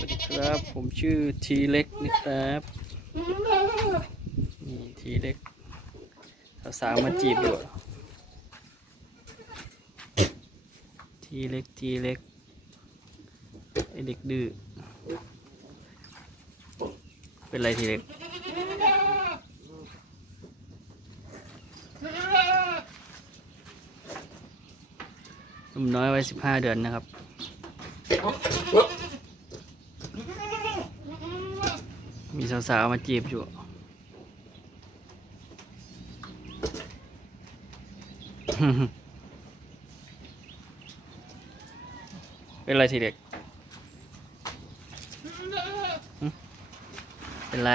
วัสดีครับ ผมชื่อทีเล็กนะครับนี่ทีเล็กสาวๆมาจีบอยู่ทีเล็กทีเล็กไอเด็กดื้อเป็นไรทีเล็กหนุ่มน้อยวัยสิบห้าเดือนนะครับ มีสาวๆมาจีบอยู่เป็นไรทีเด็ก เป็นไร